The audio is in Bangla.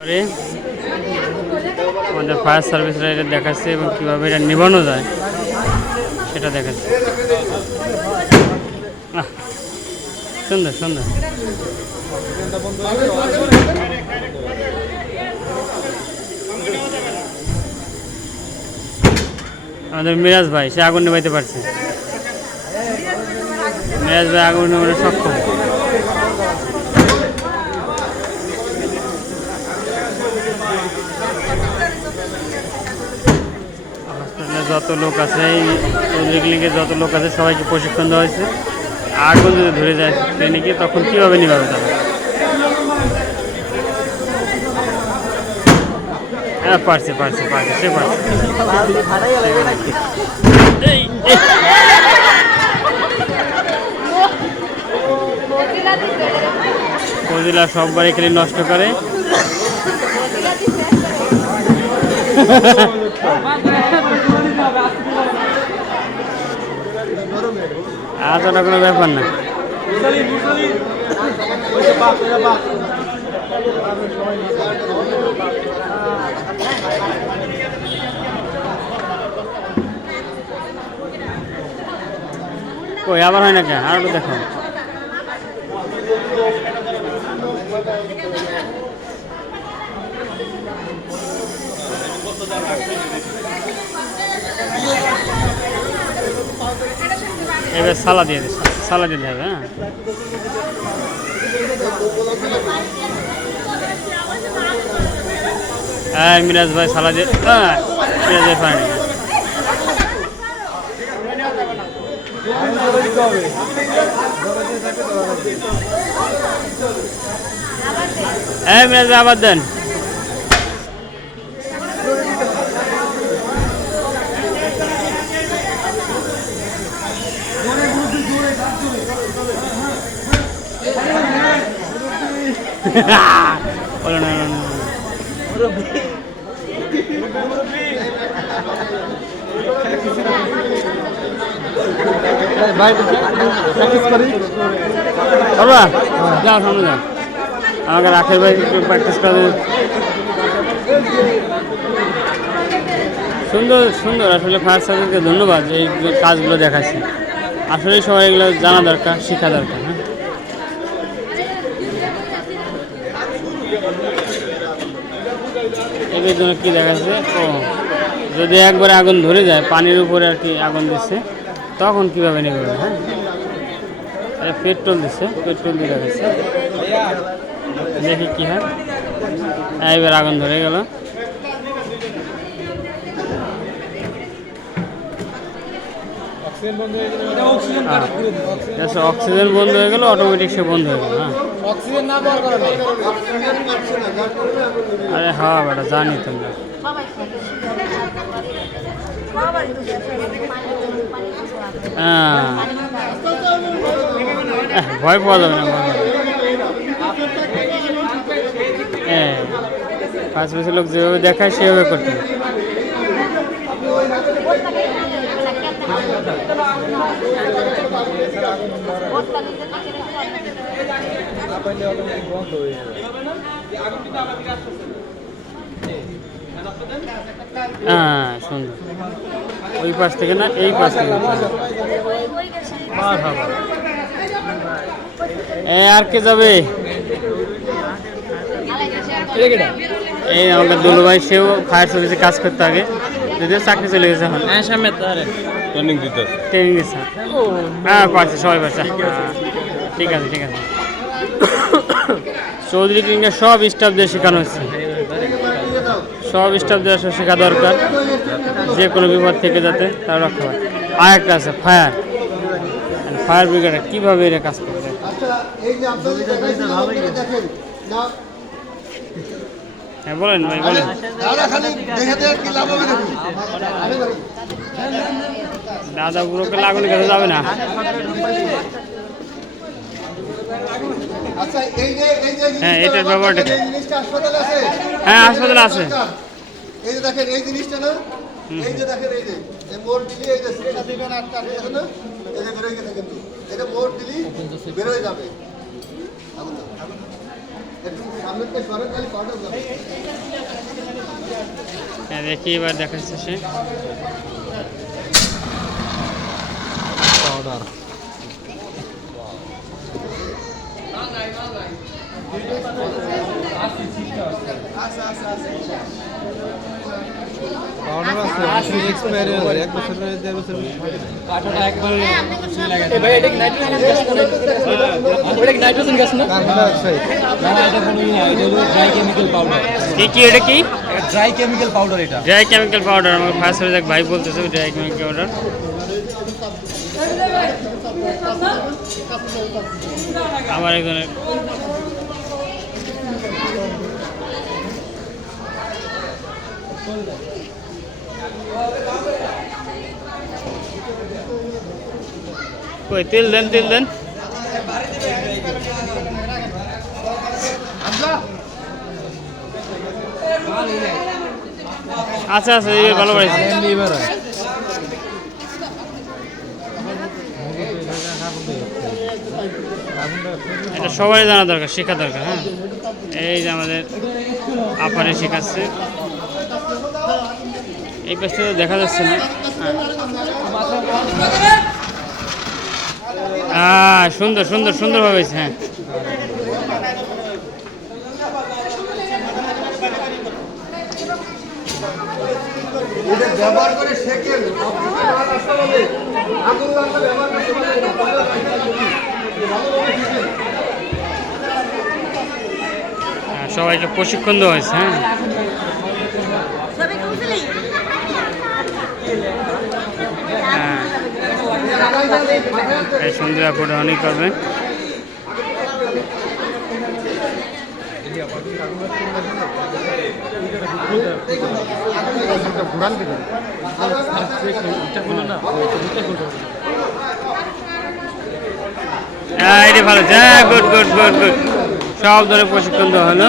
পরে আমাদের ফায়ার সার্ভিসরা এটা দেখাচ্ছে এবং কীভাবে এটা নিবানো যায় সেটা দেখাচ্ছে। সুন্দর সুন্দর। আমাদের মিরাজ ভাই সে আগুন নেভাইতে পারছে। মিরাজ ভাই আগুন নেভানো সক্ষম। হসপিটালে যত লোক আছে, এই ক্লিনিকে যত লোক আছে সবাইকে প্রশিক্ষণ দেওয়া হয়েছে। আগুন যদি ধরে যায় ক্লিনিকে তখন কীভাবে নিভাবে তারা। হ্যাঁ পারছে পারছে পারছে সে পারছে। ফজিলা সব বাড়ি খেলে নষ্ট করে। এতটা কোনো ব্যাপার না। কই আবার হয় না কেন? আর একটু দেখো। এবার সালা দিয়ে দিস, সালা দিতে হবে। হ্যাঁ মিরাজ ভাই সালা দিয়ে, মিরাজ ভাই পারেনি। হ্যাঁ মিরাজ ভাই আবার দেন। যাও সামনে যাও, আমাকে রাখের ভাই প্র্যাকটিস করে। সুন্দর সুন্দর। আসলে ফায়ার সার্ভিসকে ধন্যবাদ এই কাজগুলো দেখাচ্ছে। আসলে সবাই এগুলো জানা দরকার, শেখা দরকার। হ্যাঁ এদের জন্য কী দেখাচ্ছে, ও যদি একবারে আগুন ধরে যায় পানির উপরে আর কি আগুন দিচ্ছে তখন কীভাবে নেবে। হ্যাঁ পেট্রোল দিচ্ছে, পেট্রোল দিয়ে দেখাচ্ছে। দেখি কী হয়। এবার আগুন ধরে গেল। অক্সিজেন বন্ধ হয়ে গেল, অটোমেটিক সে বন্ধ হয়ে গেল। হ্যাঁ আরে হ্যাঁ বেটা জানি তোমরা। হ্যাঁ ভয় পাওয়া যাবে না, হ্যাঁ 5 বছর লোক যেভাবে দেখায় সেভাবে করতে। হ্যাঁ সুন্দর। ওই পাশ থেকে না এই পাশ থেকে। আর কে যাবে? এই আমাদের দুলু ভাই, সেও ফায়ার সার্ভিসে কাজ করতে আগে, যদিও চাকরি চলে গেছে এখন। ট্রেনিং দিচ্ছে। হ্যাঁ পারছে, সবাই পারছে। ঠিক আছে ঠিক আছে। চৌধুরী ক্লিনিকের সব স্টাফদের শেখানো হচ্ছে। সব স্টাফদের শেখা দরকার, যে কোনো বিপদ থেকে যাতে তারা রক্ষা পায়। আর একটা আছে ফায়ার, ফায়ার ব্রিগেড কীভাবে এরা কাজ করবে। হ্যাঁ বলেন ভাই বলেন। দাদা বুড়োকে লাগুনি খেতে যাবে না। হ্যাঁ এটার ব্যাপারটা, হ্যাঁ হাসপাতালে আছে। এই যে দেখেন এই জিনিসটা না, এই যে দেখেন এই যে মোড় দিলে এই যে সেটা দিবেন আর তার জন্য এই যে বের হয়ে গেছে, কিন্তু এটা মোড় দিলি বের হয়ে যাবে। হ্যাঁ, দেখি এবার দেখাচ্ছে সে পাউডার পাউডার আছে এক্সপায়ারি আছে 1 বছর 1.5 বছর কাটাটা একবার ভাই এটা কি নাইট্রোজেন গ্যাস না ওটা কি নাইট্রোজেন গ্যাস না কার্বন ডাই অক্সাইড না এটা কোনো ই না এটা হলো ড্রাই কেমিক্যাল পাউডার কি এটা কি ড্রাই কেমিক্যাল পাউডার এটা ড্রাই কেমিক্যাল পাউডার আমাকে ফার্স্ট হয়ে যাক ভাই বলতেছে ড্রাই কেমিক্যাল পাউডার আমার একজনের কই তেল দেন আচ্ছা এই ভালো পাইছে লিভার এটা সবাই জানা দরকার, শেখা দরকার। হ্যাঁ, এই যে আমাদের আপারে শেখাচ্ছে, এই পাশটা তো দেখা যাচ্ছে না। সুন্দর সুন্দর সুন্দরভাবে হয়েছে। হ্যাঁ, ব্যবহার করে শেখেন সবাইকে প্রশিক্ষণ দেওয়া হয়েছে। হ্যাঁ, এই সুন্দর আপুটা অনেক করবে। এটা ভালো, গুড গুড গুড গুড, সব ধরে প্রশিক্ষণ দেওয়া হলো।